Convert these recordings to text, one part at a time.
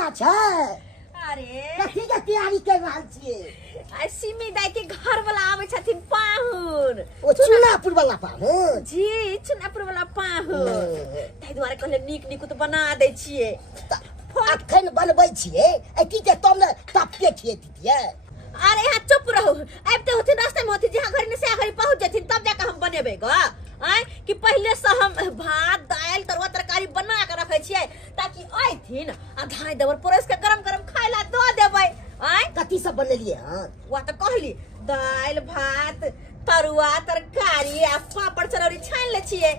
केना छै? अरे कथी के तैयारी कर रहल छियै? आ सिमी दाई के घर वाला आवे छथिन पाहुन। ओ चुनापुर वाला पाहुन? जी चुनापुर वाला पाहुन। ताहि दुआरे कहले नीक नीक तो बना दै छियै। अखन बनबै छियै एती के तब ने तपके खिए दियै। अरे यहाँ चुप रहो। आबते होथिन रास्ते में होथिन जहाँ घरी से घरी पहुंच जथिन तब जाकर हम बनेबे ग। आय कि पहले से हम भात दाल तरुआ तरकारी बना के रखे छियै ताकि आइथिन आ धाय देवर परस के गरम गरम खाय ला दो देबै। आय कथी सब बनेलियै हन? वा तो कहली दाल भात तरुआ तरकारी आ पापड़ चरौरी छान ले छियै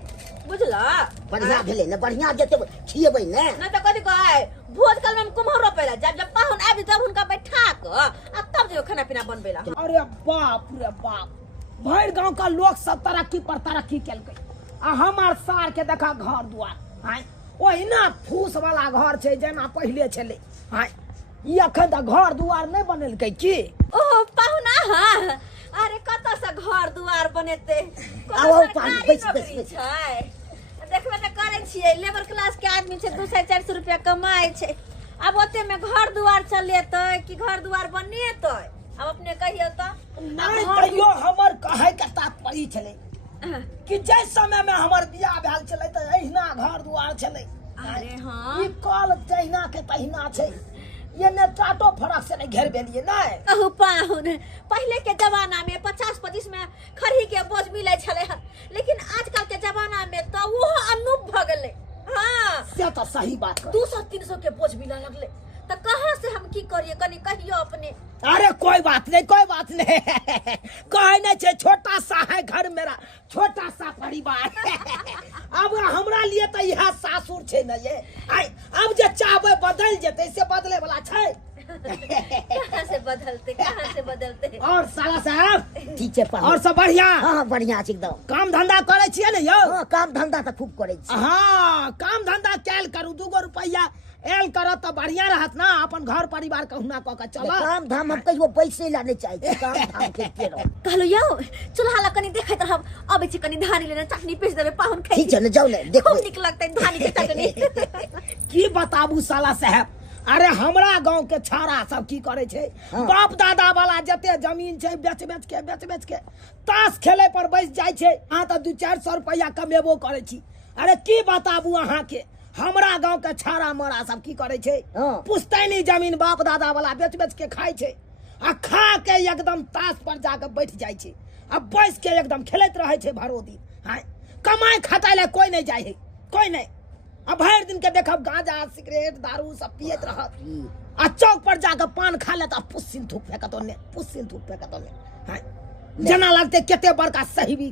बुझला। बढ़िया भेलै ने, बढ़िया जते खिएबै ने। न तो कथी कहै भोज काल में हम कुम्हर रोपेला जब पाहुन आबि तब हुनका बैठा क आ तब जो खाना पीना बनबेला। अरे बाप रे बाप, भर गांव का लोग सब तरक्की पर तरक्की केलकै आ हमार सार के देखा घर दुआर आय ओहिना फूस वाला घर छै जेना पहले छलै। आय ई अखन त घर दुआर नहीं बनेलकै की? ओह पाहुना हां अरे कत से घर दुआर बनेते? आओ पानी बैस बैस। देखबे त करे छियै लेबर क्लास के आदमी छै 200-400 रुपया कमाए छै। अब ओते में घर दुआर चलेतै कि घर दुआर बनेतै? अब अपने कहियो त। नहीं कहियो हमर कहे के तात्पर्य छलै कि जै समय में हमर बियाह भेल छलै त एहिना घर दुआर छलै। अरे हां ई कल तहिना के तहिना छै, ये ने टाटो फरक से नहीं घेर बेलिए नहीं। अहो पाहुन पहले के जमाना में 50-25 में खरही के बोझ मिले छले हन, लेकिन आजकल के जमाना में तो वो अनूप भ गेले। हां से तो सही बात कर। 200-300 के बोझ मिला लगले त कहां से हम की करिए कनी कहियो अपने। अरे कोई बात नहीं कोई बात नहीं कहे नहीं छे छोटा सा है घर मेरा, छोटा सा परिवार अब हमरा लिए तो यह सासुर छे न ये। आई अब जे चाहबे बदल जेते से बदले वाला छे। कहां से बदलते और साला साहब ठीक छै पाहुन। और सब बढ़िया? हां बढ़िया छै एकदम। काम धंधा करे छिए न यो? हां काम धंधा त खूब करे छी। हां काम धंधा कैल करू, 2 रुपया एल करत त बढ़िया रहत ना, अपन घर परिवार कहूना क के चल। काम धाम हम कहियो पैसे ला नहीं चाहे छी, काम धाम के रहो। कहलो यौ चूल्हा ला कनी देखैत रहब अबै छी कनी धानी लेने चटनी पीस देबे पाहुन खाइ। ठीक छै न जाऊ ने देखो। खूब नीक लगतै धानी के चटनी। की बताबू साला साहब, अरे हमरा गांव के छाड़ा सब की करे छे, बाप दादा वाला जते जमीन छे बेच बेच के ताश खेले पर बैस जाय छे। हां त 200-400 रुपया कमेबो करे छी। अरे की बताबू अहाँ के हमरा गांव के छाड़ा मरा सब की करे छे, पुश्तैनी जमीन बाप दादा वाला बेच के खाय छे आ खा के एकदम ताश पर जाके बैठ जाय छे। अब बैस के एकदम खेलत रहे छे भरो दिन। हां कमाई खटाई ले कोई नहीं जाय है, कोई नहीं। अब भर दिन के देखब गांजा सिगरेट दारू सब पियत रहत आ चौक पर जाके पान खा लेत आ पुस्सिन थूक फेंकत ओने। हां जना लगते केते बड़का सहीबी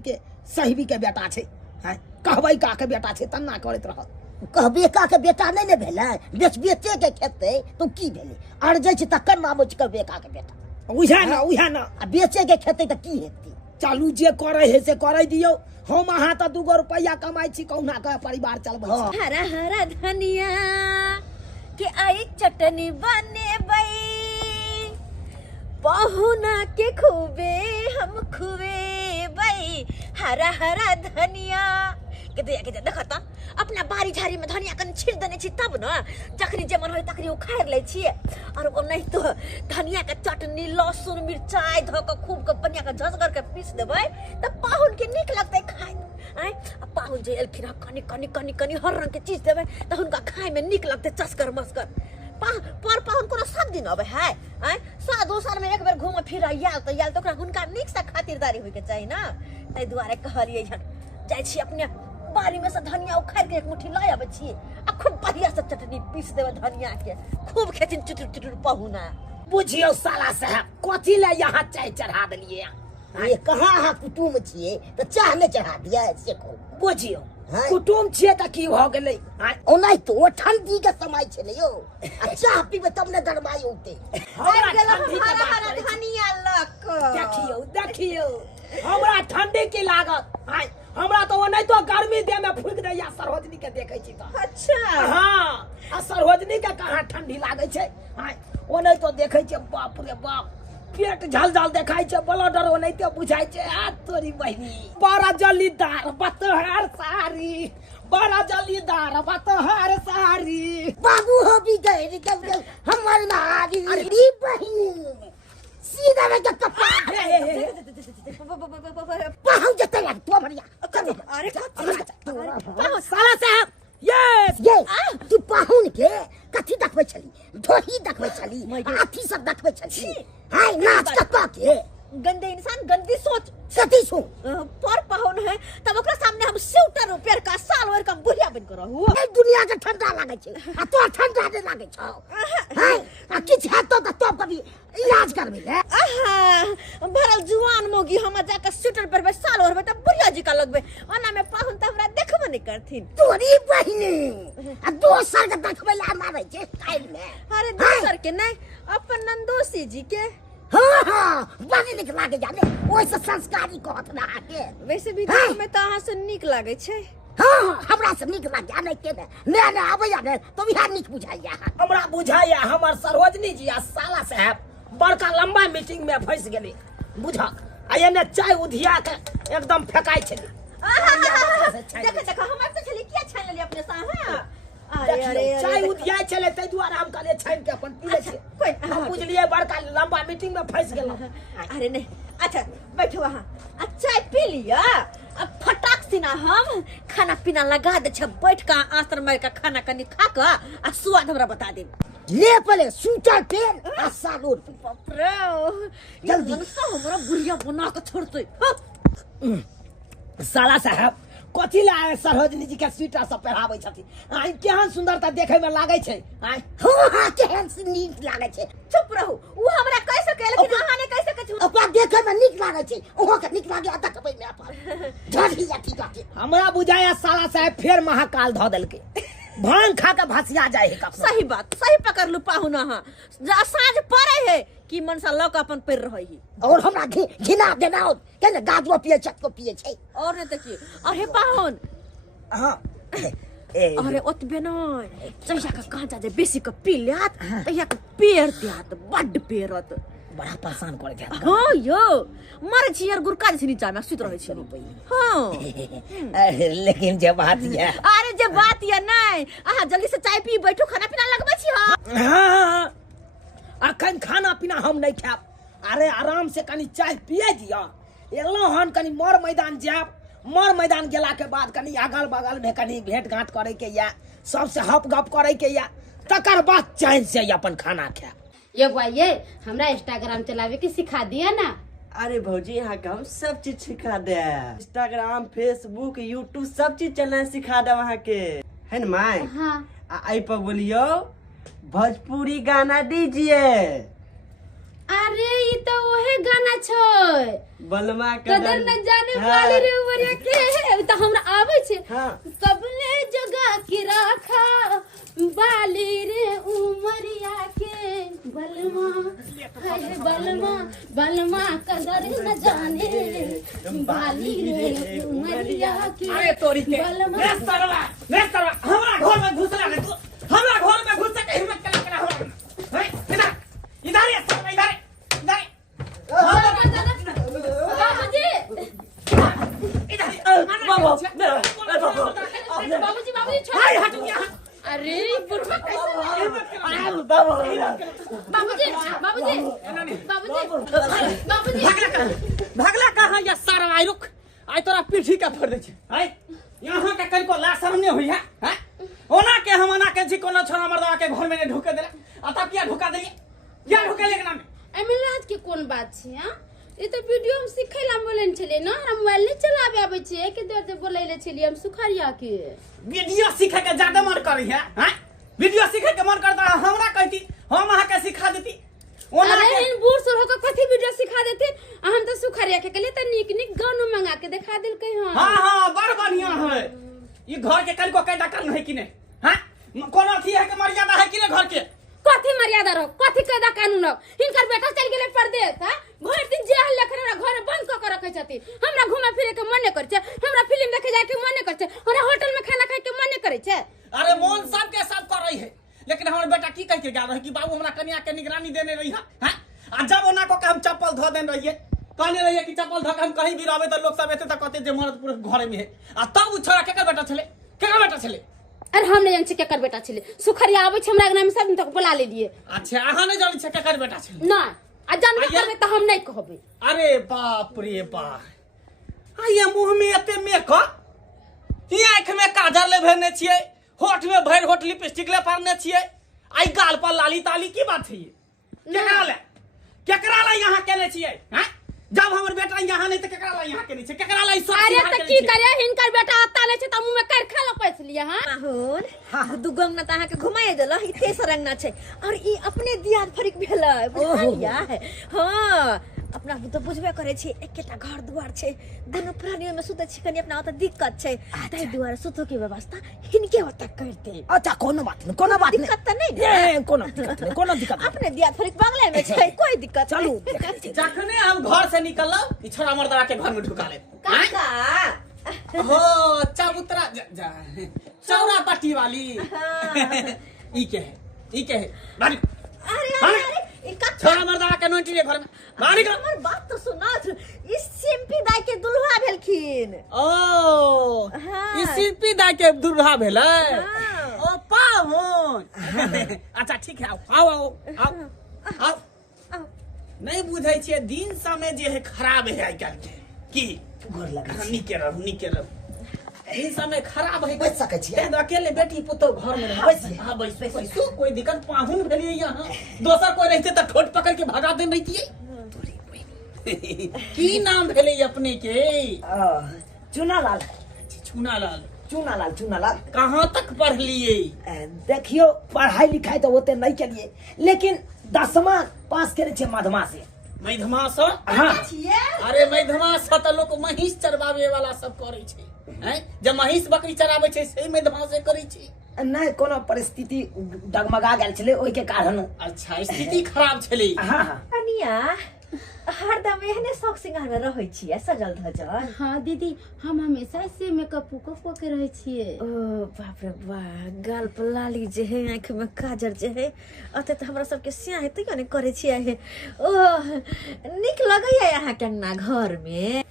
के बेटा छे। हां कहबै का के बेटा छे तन्ना करत रहत। कहबे का के बेटा नहीं ने भेलै, बेचे के खेते तो की भेलै? अर्जै छै तकर नाम छै कहबे का के बेटा। उहे ना आ बेचे के खेते त की हेतै? चालू जे करे है से करे दियो। हम अहाँ त 2 रुपया कमाई छी कहूना के परिवार चलबै छी। हरा हरा धनिया के आई चटनी बनेबै पहुना के खूबे हम खुएबै। हरा हरा धनिया के देखा त अपना बारी झाड़ी में धनिया कनी छील देने छी तब न जखनी जे मन होय तखनी उखाड़ ले छी। और ओ नहीं तो धनिया के चटनी लहसुन मिर्चाई ध के खूब के बढ़िया के झसगर के पीस देबै त पाहुन के नीक लगतै खाय। आय पाहुन जे एलखिन कनी हर रंग के चीज देबै त हुनका खाय में नीक लगतै चस्कर मस्कर। पर पाहुन कोनो सब दिन अबै है। आय 2 साल में एक बेर घूम फिर आयल त ओकरा हुनका नीक से खातिरदारी होय के चाही ना। तै दुआरे कहलियै हन जाय छी अपने बारी में से धनिया उखाड़ के एक मुट्ठी ला आबै छी आ खूब बढ़िया से चटनी पीस देबै धनिया के खूब खेथिन चुटुर पहुना। बुझियो साला साहब कथी ले यहाँ चाय चढ़ा देलिए? ये कहाँ अहाँ कुटुम छियै त चाह नहीं चढ़ा दिया से को? बुझियो कुटुम छिए त की भ गेलै? ओनाइ तो ठंडी के समय छै ने यो, आ चाह पीबे तब ने गरमाई होते। हमरा ठंडी के बात करे छी। धनिया लक देखियो हमरा ठंडी की लागत। हमरा तो नहीं तो गर्मी दे में फूक दैया सरोजनी के देखे छी त। अच्छा हां आ सरोजनी के कहाँ ठंडी लागे छै? ओ नहीं तो देखे छी बाप रे बाप पेट झलझल देखाई छे, ब्लडर ओ नहीं तो बुझाई छे। आ तोरी बहिनी बड़ा जलीदार बतहर साड़ी बड़ा जलीदार बतहर सारी। बाबू हो भी गए हमारी नारी बहन सीधा में जब पाहु जते लग तो बढ़िया अरे साला साहब यस ये तू पाहुन के कथी देखबै छली ढोही देखबै छली हाथी सब देखबै छली हाय नाच कत के गंदे इंसान गंदी सोच कथी सु पर पाहुन है तब ओकरा सामने हम स्वेटर रुपया का साल और का बुढ़िया बन कर रहू ए दुनिया के ठंडा लागे छै आ तो ठंडा दे लागे छौ हाय आ किछ है तो कभी इलाज करबे ले आहा भरल जुआन मोगी हम जाके स्वेटर पर साल और बेटा बुढ़िया जी का लगबे ओना में पाहुन त हमरा देखबो नहीं करथिन तोरी बहिनी आ दोसर के देखबै ला मारै छै स्टाइल में अरे दोसर के नहीं अपन नंदोसी जी के हाँ हाँ बड़ी निक लागे जाने ओइसे संस्कारी कहत रहा के वैसे भी देख में तो अहाँ से निक लागे छै हाँ हमरा से निक लागे जाने के ने आबैया ने तो बिहार निक बुझाइया हमरा बुझाया हमर सरोजनी जी आ साला साहब बड़का लंबा मीटिंग में फंस गेली बुझा आ एने चाय उधिया के एकदम फेकाई छली देखो हम तो चली क्या छान लेली अपने साथ हां अरे चाय उधिया चले तै दुआरे हम कहले छान के अपन पीले छे कोई हम बुझलिए बड़का लंबा मीटिंग में फंस गेल अरे नहीं अच्छा बैठो वहां चाय पी लिया अब फटाक से ना हम खाना पीना लगा दे छ बैठ का आश्रम में का खाना कनी खा के आ स्वाद हमरा बता दे ले पले सूटर पेन आ सालोर बाप रे जल्दी सा हमरा बुढ़िया बना के छोड़ते साला साहब कथी ला सरोजनी जी के स्वेटर सब पहराबै छथि आई केहन सुंदरता देखे में लागे छै आई हो हां केहन से नीक लागे छै चुप रहू वो हमरा कह सके लेकिन अहाँ ने कह सके ओकरा देखे में नीक लागे छै ओहो के नीक लागे अता कबै में अपन झड़ी जाती काके हमरा बुझाया साला साहब फिर महाकाल ध देलके भांग खा के भसिया जाए है कप सही बात सही पकड़ लू पाहुन हां साँझ पड़े है कि मनसा लक अपन पैर रही और हमरा घिना देना के ने गाजवा पिए चक्को पिए छै और ने त की अरे पाहुन हां अरे ओतबे नहीं जैसा का कांचा जे बेसी के पी लेत तैया के पेड़ देत बड पेरत बड़ा परेशान करे छै हां यो मर छी यार गुरका छी नीचा में सुत रहे छी हां लेकिन जे बात ये अरे जे बात ये नहीं आहा जल्दी से चाय पी बैठो खाना पीना लगबै छी हां अखन खाना पीना हम नहीं खाब अरे आराम से कनी चाय पिए दिया एलो हन कनी मोर मैदान जाब मोर मैदान गेला के बाद कनी अगल बगल में कनी भेंट घाट करे के या सबसे हप गप करे के या तकर बाद चैन से अपन खाना खाब ये भाई हमरा इंस्टाग्राम चलावे के सिखा दिया ना अरे भौजी यहाँ का हम सब चीज सिखा दे इंस्टाग्राम फेसबुक यूट्यूब सब चीज चलना सिखा दे वहाँ के है न माय हाँ आई पर बोलियो भोजपुरी गाना दीजिए अरे ये तो वही गाना छोय बलमा कदर न जाने वाली रे उमरिया के तो हमरा आवे छे हाँ। सबने जगह के राखा बाली रे उमरिया के बलमा अरे बलमा बलमा कदर न जाने बाली रे उमरिया के अरे तोरी के बलमा मैं सरवा हमरा घर में घुसला रे तू हमरा घर में घुस के हिम्मत करा हो है इधर इधर ये सब इधर इधर बाबूजी इधर बाबूजी बाबूजी हाय हट गया अरे बुढ़वा कैसे बाबूजी बाबूजी बाबूजी बाबूजी बाबूजी भागला कहां या सारा आई रुक आई तोरा पीठी का फोड़ दे छै है यहां के कल को ला शर्म नहीं हुई है हैं ओना के हम ओना के जी कोनो छोरा मर्दवा के घर में नहीं ढुके देले अता किया ढुका देलिए क्या ढुके लेके नाम एमे लाज के कोन बात छै हां ई तो वीडियो हम सिखै ला बोलन छले न हम मोबाइल नहीं चलाबे आबै छै के देर से बोलैले छलिए हम सुखारिया के वीडियो सीखे के ज्यादा मन करी है हैं वीडियो सीखे के मन करता हमरा कहती हम अहाँ के सिखा देती ओना अरे के इन बूढ़ सुर होकर कथी वीडियो सिखा देते हम तो सुखारिया के कहले त नीक नीक गानो मंगा के दिखा देलकै हां हां हां बड़ बढ़िया है ये घर के कल को कैदा करन है कि नहीं हैं कोनो अथी है के मर्यादा है कि नहीं घर के कथी मर्यादा रहो कथी कायदा कानून रहो हिनकर बेटा चल गेले परदेश हां घर दिन जेल लेखरे घर बंद क के रखे छथि हमरा घुमे फिरे के मन करे छै हमरा फिल्म देखे जाए के मन करे छै हमरा होटल में खाना खाए के मन करे छै अरे मोन सब के सब कर रही है लेकिन हमर बेटा की कह के गा रही कि बाबू हमरा कन्या के निगरानी देने रही है हैं आ जब ओना को के हम चप्पल धो देन रहिए कहने रहिए कि चप्पल धो के हम कहीं भी रहबे त लोग सब एते त कहते जे मर्द पुरुष घर में है आ तब उ छोरा के बेटा छले केकर बेटा छले अरे हम नहीं जान छी केकर बेटा छले सुखरिया आबै छै हमरा अंगना में सब तक बुला लेलिए अच्छा अहाँ नहीं जानै छै केकर बेटा छले ना आ जानबे करबे त हम नहीं कहबै अरे बाप रे बाप आइए मुंह में एते मेकअप ई आंख में काजल ले भेने छियै होठ में भर होठ लिपस्टिक ले पारने छियै आई गाल पर लाली ताली की बात है ये केकरा ला यहाँ केने छियै हैं जब हमर बेटा यहाँ नहीं त केकरा ला यहाँ केने छै केकरा ला ई सब अरे त की करे हिनकर बेटा आता नै छै त मुंह में कर खा ल पैस लिया हां पाहुन दू गंगना त अहाँके घुमाए देल ई तेसर अंगना छै और ई अपने दियाद फरिक भेलै बुझलिया हां अपना तो बुझबे करे छी एकेटा घर दुआर छै दुनू प्राणियों में सुते छी कनी अपना ओत दिक्कत छै ताहि दुआरे सुतो के व्यवस्था हिनके ओत करते अच्छा कोनो बात नहीं दिक्कत त नहीं कोनो दिक्कत नहीं अपने दियाद फरिक बंगले में छै कोई दिक्कत चलू जखने हम घर से निकलल ई छोरा मर्दवा के घर में ढुका ले काका हो चबूतरा चौरा पट्टी वाली ई के है बारी अरे ई का छोरा मर्दवा के नोटी रे घर में बारी का हमर बात तो सुना ई सिंपी दाई के दुल्हा भेलखिन ओ हाँ। ई सिंपी दा के दुल्हा भेलै हाँ। ओ पाहुन अच्छा ठीक है आओ नहीं बुझै छियै दिन समय जे है खराब है आइ काल्हि के की गोर लगा नीके रहू दिन समय खराब है बैस सकै छियै अकेले बेटी पुतो घर में रह बैस कोई दिक्कत पाहुन भेलिए यहाँ दोसर कोई रहते त ठोट पकड़ के भगा दे रहितिए की नाम भेले अपने के चुनालाल चूनालाल कहाँ तक पढ़ लिए देखियो पढ़ाई लिखाई तो होते नहीं केलिए लेकिन 10वां पास करे छे मधमा से मैधमा से हाँ अरे मैधमा से त लोग महिष चरवावे वाला सब करे छे हैं जब महिष बकरी चरावे छे से मैधमा से करे छे नहीं कोनो परिस्थिति डगमगा गेल छले ओइ के कारण अच्छा स्थिति खराब छले हाँ कनिया हरदम एहने शौक सिंगार में रहै छियै सजल धजल हां दीदी हम हमेशा से मेकअप के रहे छिए ओ बाप रे वाह गाल पर लाली जे है आंख में काजर जे है अते त हमरा सबके सिया है तइयो ने करे छियै ओ निक लगैया यहाँ के अंगना घर में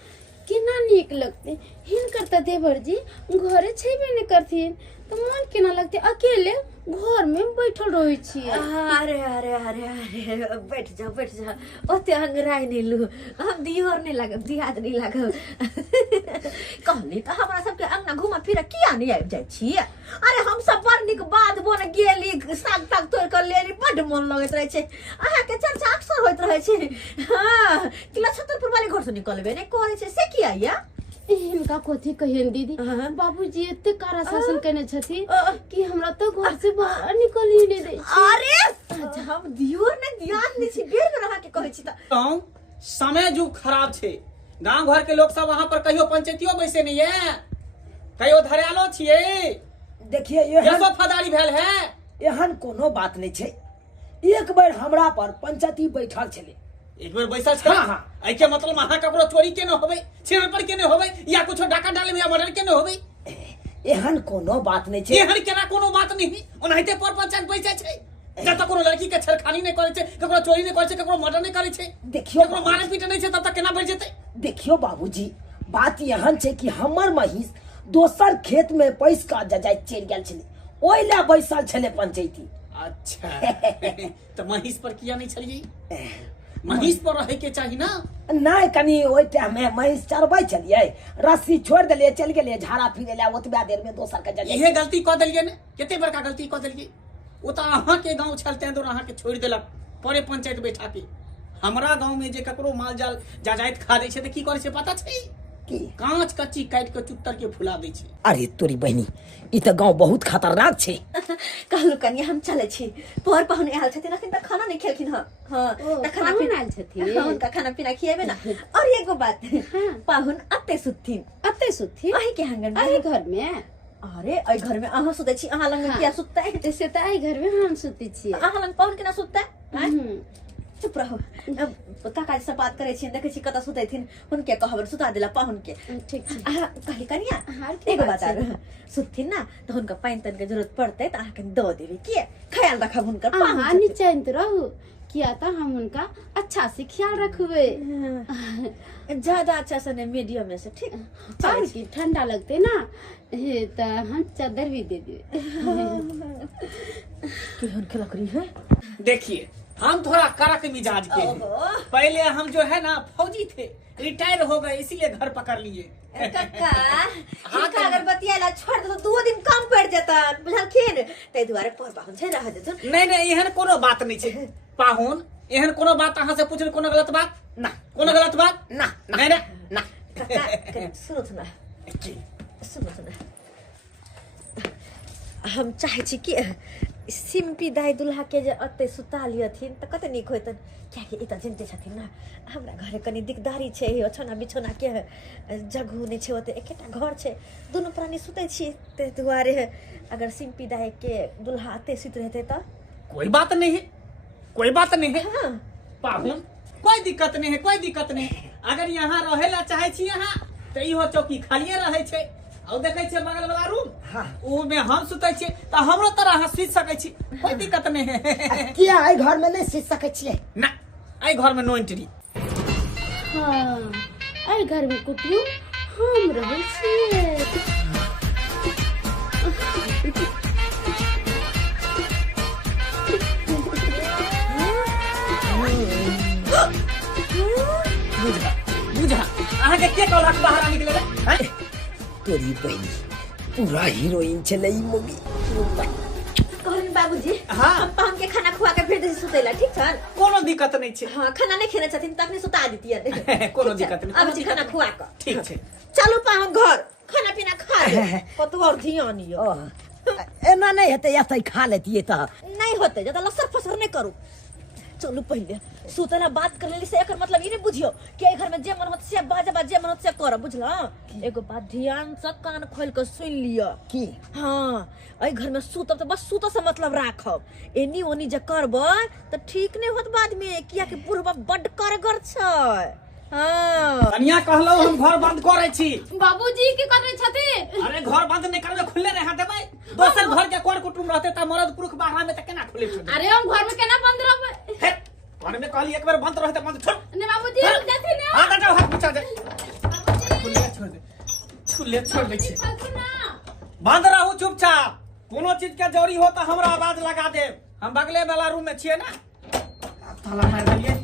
केना नीक लगते हिनकर त देवर जी घरे छेबे नहीं करथिन तो मन केना लगते अकेले घर में बैठल रहे छिए अरे बैठ जा ओते अंगराय नहीं लू हम दियोर नहीं लागब दियाद नहीं लागब कहली त हमरा सबके अंगना घुमा फिरा किया नहीं आबि जाय छी अरे हम सब बड़ निक बात बन गेली साग ताग तोड़ कर लेली बड मन लगत रहे छै अहाँ के चर्चा अक्सर होइत रहे छै हां किला छतरपुर वाले घर से निकलबे नहीं करे छै से किया या हिनका कथी कहियन दीदी बाबूजी एते कारा शासन करने छथि कि हमरा तो घर से बाहर निकली नहीं दे अरे हम दियोर ने ध्यान नहीं छी बेर में रहा के कहै छी त समय जो खराब छे गांव घर के लोग सब वहां पर कहियो पंचायतियो बैसे नहीं है कहियो धरालो छिए देखिए ये वफादारी भेल है एहन कोनो बात नहीं छे एक बार हमरा पर पंचायती बैठल छले एक बार बैसल छे हाँ। आई के मतलब अहाँ ककरो चोरी के न होबे छेड़ पर के न होबे या कुछ डाका डाले में या मर्डर के न होबे एहन कोनो बात नहीं छे एहन केना कोनो बात नहीं ओनाहिते पर पंचायत बैसे छे जब तक कोनो लड़की के छेड़खानी नहीं करे छे ककरो चोरी नहीं करे छे ककरो मर्डर नहीं करे छे देखियो ककरो मारे पीटे नहीं छे तब तक केना बढ़ जेते देखियो बाबूजी बात एहन छे कि हमर महिष दोसर खेत में पैस का जजाय चल गेल छले ओइ ला बैसल छले पंचायती अच्छा तो महिष पर किया नहीं छलिए महिष पर रहे के चाहिए ना नहीं कनी ओइ टाइम में महिष चरबै छलिए रस्सी छोड़ देलिए चल गेलिए झाड़ा फिरे ला ओतबा देर में दोसर के जजाय इहे गलती क देलिए ने केते बड़का गलती क देलिए ओ त अहाँ के गांव छलते दूर अहाँ के छोड़ देलक परे पंचायत बैठा के हमरा गांव में जे ककरो माल जाल जाजाइत खा दै छै त की करे छै पता छै की कांच कच्ची काट के चुत्तर के फुला दै छै अरे तोरी बहनी ई त गांव बहुत खतरनाक छे कहलु कनिया हम चले छी पर पाहुन आयल छथिन अखन तक खाना नहीं खेलखिन हां त खाना पाहुन पीना आयल छथिन उनका खाना पीना खिएबे ना और एगो बात पाहुन अत्ते सुत्थिन अही के आंगन में अही घर में अरे अई घर में अहाँ सुतै छी अहाँ लंग किया सुतता है से त अही घर में हम सुती छी अहाँ लंग पाहुन केना सुतता है चुप रहो काका से बात करे छी देखे छी कता सुतैथिन उनके कहबर सुता देला पाहुन के ठीक छै कहली कनिया हार एगो बात आर सुतथिन ना तो उनका पाइन तन के जरूरत पड़ते त अहाँ के दो देबे के ख्याल रखब उनकर अहाँ निचैंत रहू किया था हम उनका अच्छा से ख्याल रखबे। ज्यादा अच्छा से नहीं, मीडियम में से, ठीक। और की ठंडा लगते ना तो हम चादर भी दे दे। केहन के लकड़ी है? देखिए हम थोड़ा कड़क मिजाज के हैं। पहले हम जो है ना फौजी थे, रिटायर हो गए, इसीलिए घर पकड़ लिए। कक्का इनका अगर बतियाला छोड़ दो तो 2 दिन कम पड़ जाता, बुझलखिन? तै दुआरे पर पाहुन छै रह जेतन। नहीं एहन कोनो बात नहीं छै पाहुन, एहन कोनो बात अहाँ से पूछल कोनो गलत बात ना, कोनो गलत बात ना, नहीं ना। कक्का सुनो सुना, सुनो सुना, हम चाहे छी कि सिम्पी दाई दुल्हा के जे अते सुता लियथिन त कते नीक होतन। क्या कि इता जनते छथिन ना, हमरा घरे कनी दिकदारी छै, ओछना बिछोना के जगह नहीं छै, ओते एकेटा घर छै, दोनों प्राणी सुते छी। ते दुआरे अगर सिम्पी दाई के दुल्हा अते सुत रहते त कोई बात नहीं है, कोई बात नहीं है। हाँ। पाहुन कोई दिक्कत नहीं है, कोई दिक्कत नहीं। अगर यहाँ रहे ला चाहे छी यहाँ तो इहो चौकी खालिए रहे छै। और देखे छे बगल वाला रूम, हाँ, ऊ में हम सुते छी त हमरो तरह अहाँ सुत सकै छी, कोई दिक्कत नहीं है। किया आई घर में नहीं सीख सके छिए? ना, आई घर में नो एंट्री। हाँ, आई घर में कुटियो हम रहे छिए। बुझा अहाँ के कहलक बाहर आने के लिए? हैं? तोरी बहनी पूरा हीरोइन चले ई मोगी। कहन बाबूजी, हाँ। हम पाहुन के खाना खुआ के फिर देसी सुतेला, ठीक छ? कोनो दिक्कत नहीं छे। हाँ, खाना नहीं खेने छथिन त अपने सुता दितियन। कोनो दिक्कत नहीं, अब जी खाना खुआ के ठीक छे। चलो पाहुन घर खाना पीना खा ले, कतो और ध्यान यो। एना नहीं हेते, ऐसे खा लेती त नहीं होते ज्यादा लसर फसर नहीं करू। चलू पहले सुतला बात कर लेली से एकर मतलब ई नहीं बुझियो कि ए घर में जे मन होत से बाजा जे मन होत से कर, बुझला? एगो बात ध्यान से कान खोल के सुन लियो की हाँ, ए घर में सुतब तो बस सुत से मतलब राखब, एनी ओनी जे करब त ठीक नहीं होत बाद में, किया कि बुढ़बा बड करगर छै। हाँ, कनिया कहलो हम घर बंद करे छी। बाबूजी की कर रहे छथि? अरे घर बंद नहीं करबे, खुले रह देबै। दोसर घर के कोन कुटुम रहते त मरद पुरुष बाहर में त केना खुले छोड़? अरे हम घर में केना बंद रहबे? हे घर में कहली एक बार बंद रहते बंद छोड़। ने बाबूजी रुक जाते ने। हां बेटा हाथ पीछा दे, बाबूजी खुले छोड़ दे, खुले छोड़ दे छी। छथि ना। बंद रहू चुपचाप, कोनो चीज के जरूरी हो त हमरा आवाज लगा दे। हम बगले वाला रूम में छिए ना, ताला मार देलिए।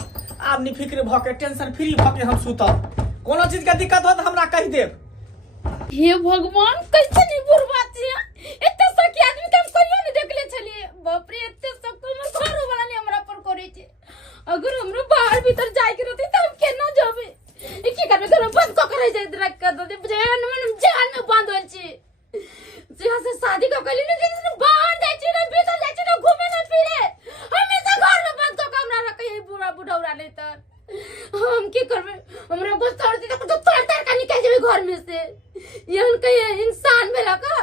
आप निफिक्र भ के टेंशन फ्री भ के हम सुतब, कोनो चीज के दिक्कत हो त हमरा कह देब। हे भगवान, कैसे नहीं बुरबात छै? एते सकी आदमी के हम कहियो नहीं देखले छलिए। बाप रे, एते सब हमर घर वाला ने हमरा पर करे छै। अगर हमरो बाहर भीतर जाय के रहते त हम केना जाबे? ई की करबे? घर में बंद क करे जाय रख के दे जेहन मन जेल में बंद होल छी। जहाँ से शादी क कली ने जे बाहर जाय छी ना, भीतर जाय छी ना, घूमे ना फिरे, हमेशा घर में बंद क हमरा रखे बुढ़ा बुढ़ौरा नहीं त हम की करबे? हमरा गुस्सा होती तो कुछ तोड़ का निकल जाबे घर में से। यहन कहिए इंसान भेला का?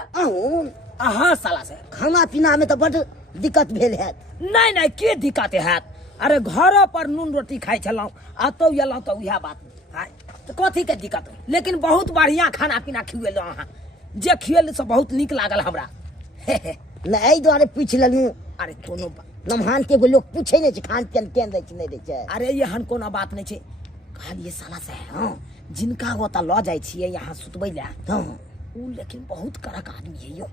अहाँ साला से खाना पीना में तो बड़ दिक्कत भेल है। नहीं नहीं के दिक्कत है? अरे घर पर नून रोटी खाई छलौ, आतो एलौ तो उहे बात है, तो कथी के दिक्कत? लेकिन बहुत बढ़िया खाना पीना खिएलौ अहाँ, जे खिएल से बहुत निक लागल हमरा। नहीं द्वारे पूछ लेलू। अरे कोनो नमहान के लोग पूछे नहीं छै खान पियन केन दै छै नहीं दै छै। अरे एहन कोनो बात नहीं छै। कहलिए साला से हाँ, जिनका ओता ल जाय छिए यहाँ सुतबै ले, हाँ उ लेकिन बहुत कड़क आदमी है यो।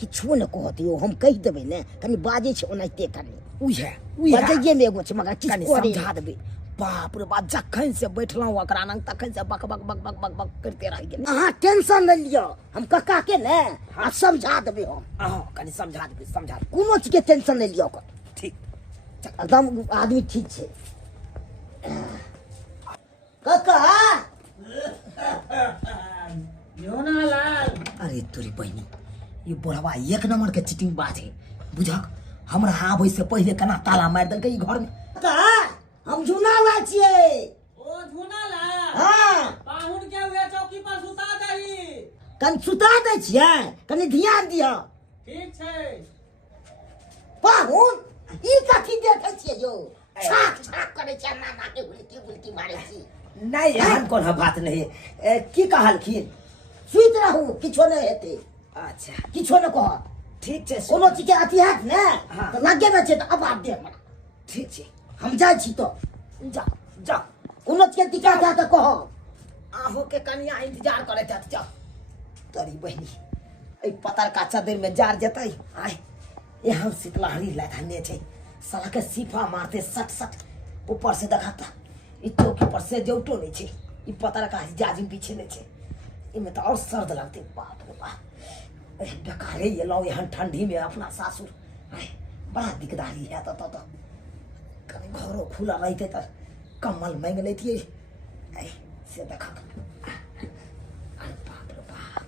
किछो न कहतियो, हम कह देबै ने, कनी बाजे छै ओनाइते कनी उहे बाजे में एगो छै, मगर किछ कनी करे समझा देबै। बाप रे बाप, जखन से बैठलौ ओकरा लंग तखन से बक बक बक बक बक बक करते रह गेल। अहाँ टेंशन न लियो, हम कक्का के ने आ समझा देबै। हम हां कनी समझा देबै, समझा देबै। कोनो चीज के टेंशन नहीं लियो, ठीक एकदम आदमी ठीक छै। कक्का योनालाल, अरे तोरी बहनी, ये बुढ़वा एक नंबर के चिटिंग बाज है, बुझक? हमरा आबै से पहले केना ताला मार देलकै ई घर में। कक्का हम झुना ला छिए। ओ झुनालाल, हाँ पाहुन के हुए चौकी पर सुता दही। कनी सुता दै छियै, कनी ध्यान दियो। ठीक छै। पाहुन ई कथी देखै छियै यो? छाक छाक करै छै, नाना के गुलकी गुलकी मारै छी। नहीं एहन कोनो बात नहीं है। की कहलखिन? सुइत रहू, किछो नहीं हेतै। अच्छा किछो न कह, ठीक छै, कोनो चीज के अथी हैत ने हाँ। तो लगे में छै तो अब आप दे हमरा। ठीक छै। हम जाइ छी तो जा जा कोनो चीज दिखा दे तो कहो आहो के कनिया इंतजार करे थे जा तोरी बहनी ए पतर का चदर में जार जतई आय यहाँ शीतलहरी लथने छे साला के सीफा मारते सट सट ऊपर से दिखाता ई चौकी पर से जौटो नहीं छे ई पतर का जाजिम पीछे नहीं छे इमे तो और सर्द लगते बाप रे बाप बेकारे ये लो यहाँ ठंडी में अपना सासुर आय बड़ा दिकदारी है तो कभी घरों खुला रहते तो कम्बल मांग लेती है से देखा अरे बाप रे बाप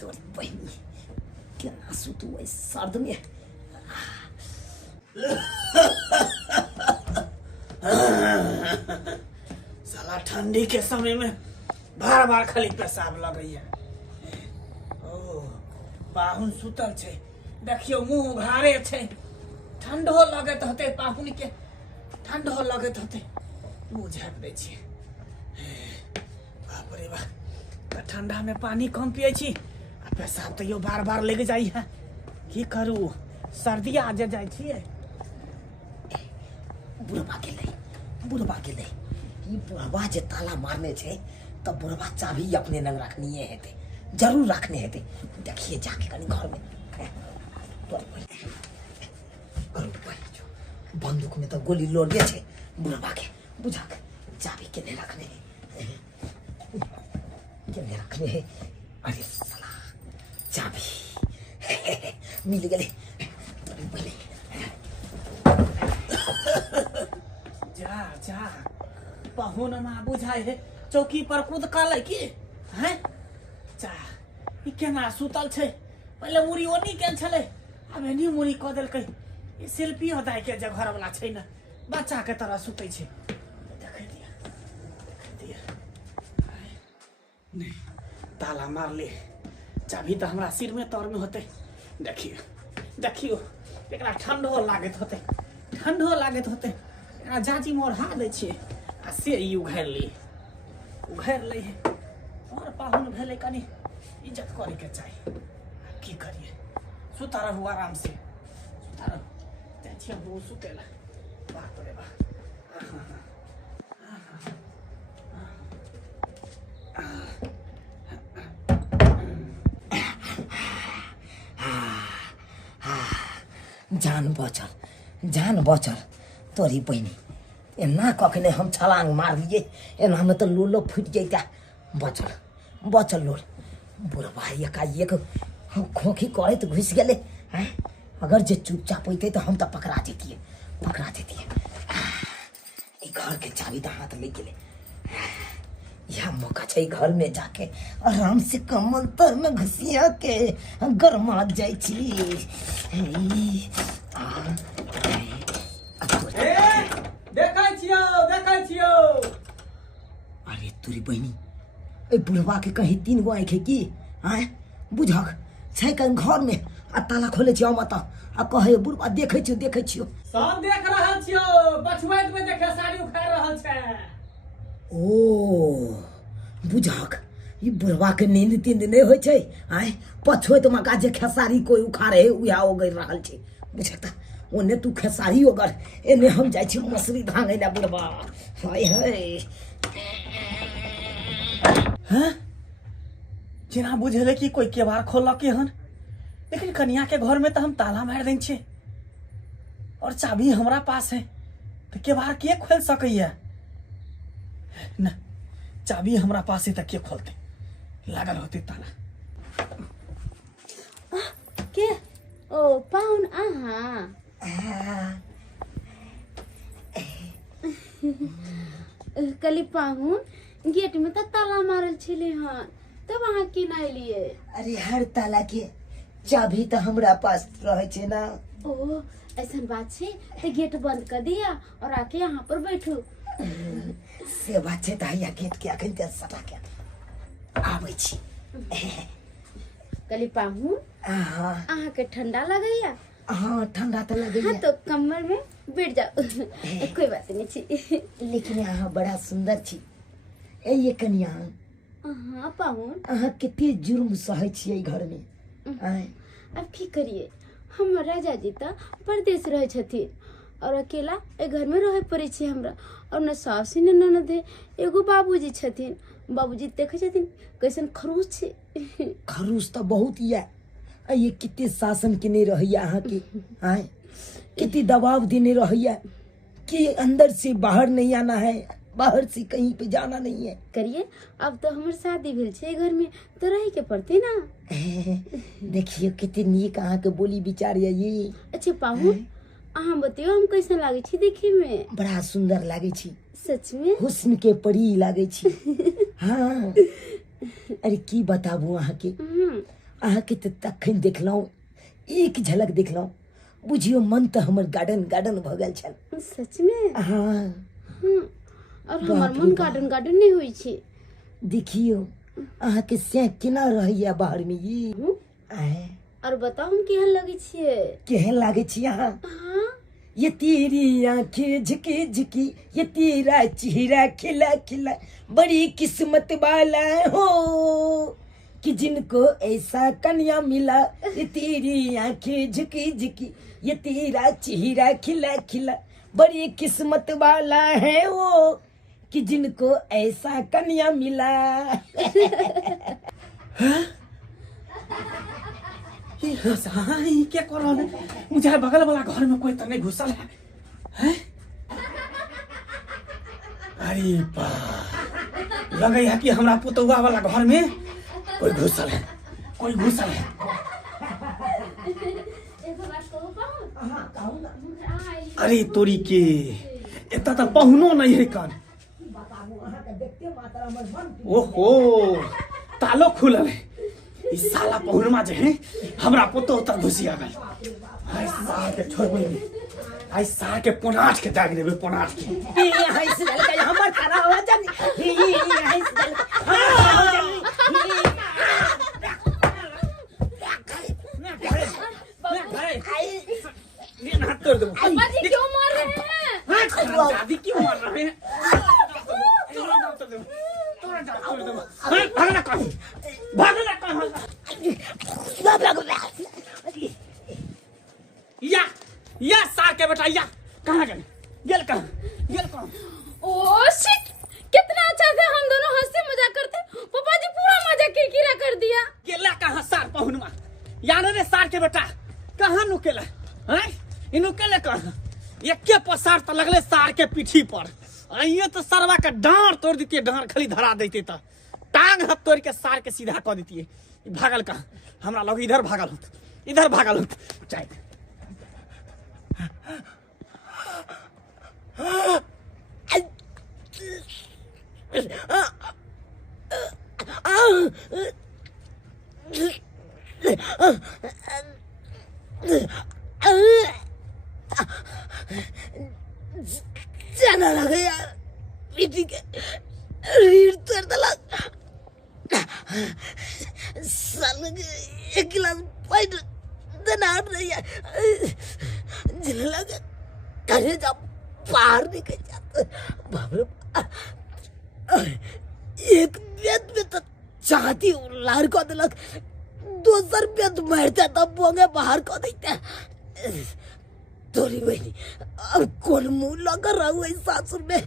तोरी बहनी क्या सुतू है सर्द में साला ठंडी के समय में बार बार खाली पेशाब लगई है ओ पाहुन सुतल छे देखियो मुंह उघारे छे ठंडो लगत होते पाहुन के ठंडो लगत होते मुंह झाँप दै छी बाप रे बाप ठंडा में पानी कम पिए छी आ पेशाब तो यो बार बार लग जाई है की करू सर्दी आ जाए छिए बुढ़वा के ले ये बुढ़वा जे ताला मारने छे तब बुढ़वा चाबी अपने नंग रखनी हेते जरूर रखने हेते देखिए जाके कनी घर में बंदूक में तो गोली लोड गए छे बुढ़वा के बुझा के चाबी के ले रखने अरे साला चाबी मिल गए जा जा पाहुन ना बुझाए है चौकी पर कूद काले की हैं जा ई केना सुतल छे पहले मुरी ओनी के छले अब एनी मुरी क देल कई ई शिल्पी होताय के जे घर वाला छै ना बच्चा के तरह सुतै छे देखे दिया नहीं ताला मार ले चाबी तो हमरा सिर में तौर में होते देखियो एकरा ठंडो लागत होते जाजी मोर हा दै छियै आ से ई उघार ले और पाहुन भेले कनी इज्जत करे के चाहिए की करिए सुता रहू आराम से सुता रहू जाइ छियै बहु सुतेला बाप रे बाप जान बचल तोरी बहनी एना कखने हम छलांग मार लिए एना में तो लोलो फूट जैता बचल लोल बुढ़वा एकाएक खोखी करे तो घुस गए हैं अगर जे चुपचाप होते तो हम तो पकड़ा देती घर के चाबी तो हाथ में गए यह मौका छै घर में जाके आराम से कमल तर में घुसिया के गरमा जाय छी देखै छियो अरे तोरी बहनी ए बुढ़वा के कहीं 3 गो आंख है की आय बुझक छै कहीं घर में आ ताला खोले छियो मत आ कहे बुढ़वा देखै छियो सब देख रहल छियो बछुआत में देखे साड़ी उखाड़ रहल छै ओ बुझक ई बुढ़वा के नींद तीन नहीं होय छै आय पछोत मका जे खेसारी कोई उखाड़े उया ओगै रहल छै बुझता ओने तू खेसारी ओगर एने हम जाय छी मसरी धांगे ना बुढ़वा हाय हैं जेना बुझले कि कोई केवाड़ खोलक हन लेकिन कन्या के घर में तो हम ताला मार देन छे और चाबी हमरा पास है तो केवाड़ के खोल सकैया ना चाबी हमरा पास है तो के खोलते लागल होते ताला के ओ पाहुन आहा कली पाहुन गेट में तो ताला मारल छले हन तब वहां की नहीं लिए अरे हर ताला के चाबी तो हमरा पास रहे छे ना ओ ऐसा बात छे तो गेट बंद कर दिया और आके यहाँ पर बैठो से बात छे त या गेट के अखन ते सटा के आबै छी कली पाहुन आहा के ठंडा लगैया हाँ ठंडा तो लगे हाँ तो कमर में बैठ जाओ कोई बात नहीं छी लेकिन यहाँ बड़ा सुंदर छी ए ये कन्या हाँ पाहुन अहाँ कितने जुर्म सहै छियै घर में आय अब की करिए, हम राजा जी तो परदेश रहे छथिन और अकेला ए घर में रहे पड़े छे हमरा। और न सास न ननद है, एगो बाबूजी छथिन। बाबूजी देखे छथिन कैसन खरूस छे। खरूस तो बहुत ही है। ये कितने शासन के नहीं रहिया अहाँ के, आए कितनी दबाव देने रहिया कि अंदर से बाहर नहीं आना है, बाहर से कहीं पे जाना नहीं है। करिए, अब तो हमार शादी भेल छे घर में, तो रही के पड़ते ना। देखिए कितनी नीक अहाँ के बोली विचार है ये। अच्छा पाहु, अहाँ बताइयो हम कैसन लागे छी देखे में? बड़ा सुंदर लागे छी, सच में हुस्न के परी लागे छी। हाँ, अरे की बताबू अहाँ के, अहाँ के तो तखन देखलहुँ, एक झलक देखलहुँ, बुझियो मन तो हमर गार्डन गार्डन भ गेल छल। सच में? हाँ। और हमार मन गार्डन गार्डन नहीं हुई छे। देखियो अहाँ के से केना रहैया बाहर में ये। आए और बताओ हम केहन लगे छिए? केहन लागे छी अहाँ? हाँ, ये तेरी आंखें झुकी झुकी, ये तेरा चेहरा खिला खिला, बड़ी किस्मत वाला हो कि जिनको ऐसा कन्या मिला। ये तेरी आंखें झुकी झुकी, ये तेरा चेहरा खिला खिला, बड़ी किस्मत वाला है वो कि जिनको ऐसा कन्या मिला। हाँ, ये क्या कर रहा है? मुझे बगल वाला घर में कोई तो नहीं घुसल है, हैं? अरे बा, लगे है कि हमरा पुतौआ वाला घर में कोई घुसल है, कोई घुसल है। अरे तोरी के, इतना तो पहुनो नहीं है कान। ओहो, तालो खुलल है। इस साला पहुनमा जे है हमरा पुतो उतर घुसिया गल। आई साल के छोड़बे नहीं, आई साल के पोनाट के दाग देबे, पोनाट के। ये हाय से लगे हमर खरा हो जानी। ये हाय से लगे हो जानी। ये ना तोड़ दो। बाजी क्यों मार रहे हैं? दादी क्यों मार रहे हैं? भागना कौन? भागना कौन? या सार के बेटा, या कहाँ गए? गेल कहाँ? गेल कहाँ? ओ शिट, कितना अच्छा से हम दोनों हंसते मजाक करते, पापा जी पूरा मजाक किरकिरा कर दिया। गेला कहाँ सार पहुनमा? यार रे सार के बेटा, कहाँ नुकेला? हैं? इ नुकेले कहाँ? ये के पसार तो लगले सार के पीठी पर। ये तो सरवा का डांड तोड़ देती, डांड खाली धरा देती, तो टांग हाथ तोड़ के सार के सीधा कर देती। भागल कहाँ? हमरा लोग इधर भागल होत, इधर भागल होत। चाहे जाना लगे यार, पीठी के रीढ़ तोड़ दला। साल एक गिलास पानी देना नहीं है, जिन्हें लगे करे जब बाहर निकल जाते। बाप रे, एक बेद में तो चाहती लार को दिलक, दूसर बेद मर जाता बोंगे बाहर को देते। तोरी बहनी अब कौन मुंह लगा रहा हुआ इस सासुर में।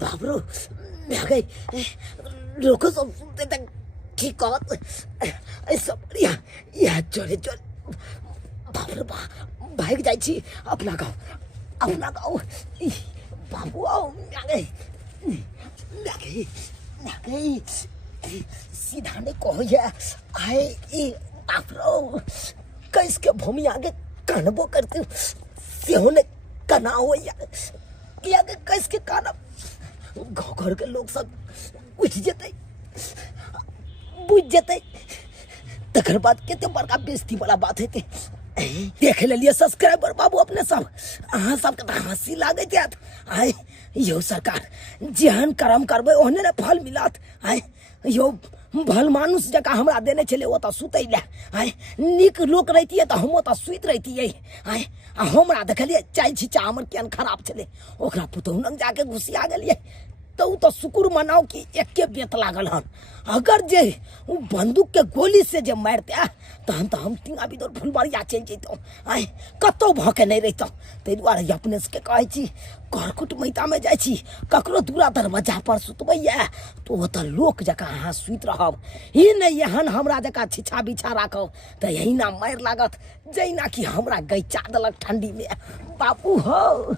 बाबरो मैं गई, लोगों सब सुनते थे ठीक हो ऐसा बढ़िया यह चोरे चोरे। बाबरो भाग जाए छी अपना गाँव, अपना गाँव। बाबू आओ, मैं गई सीधा ने कहो या आए बाबरो कैस के भूमि आगे कानबो करते सेहो ने कना हो या कैस के काना। गाँव घर के लोग सब उठ जते, बुझ जते, तकर बाद केते बड़का बेइज्जती वाला बात है। देख लिए सब्सक्राइबर बाबू अपने सब, अहाँ सबके तो हंसी लागे जात। आए यो सरकार जेहन कर्म करबे ओहने ने फल मिलत। आए यो भल मानुष जका हमरा देने चले वो तो सुतै ले। आए निक लोक रहती है तो हम तो सुत रहती है। आए हमरा देखलिए चाय छी हमर केन खराब चले, ओकरा पुतौ नंग जाके घुसिया गेलिए। तो उ तो शुक्र मनाओ कि एके बेत लागल हन। अगर जे उ बंदूक के गोली से जे मारते तहन तो हम तीन अभी तो फुलबारिया चलि जैतौं, आय कतौ भके नहीं रहितौं। ताहि दुआरे अपने सबके कहै छी करकुट मैता में जाइ छी ककरो दूरा दरवाजा पर सुतबै तो ओतऽ लोक जकाँ अहाँ सुति रहब, ई नहीं एहन हमरा जकाँ छिछा बिछा राखब तऽ एहिना मारि लागत जहिना कि हमरा गैचा देलक ठंडी में। बाबू हो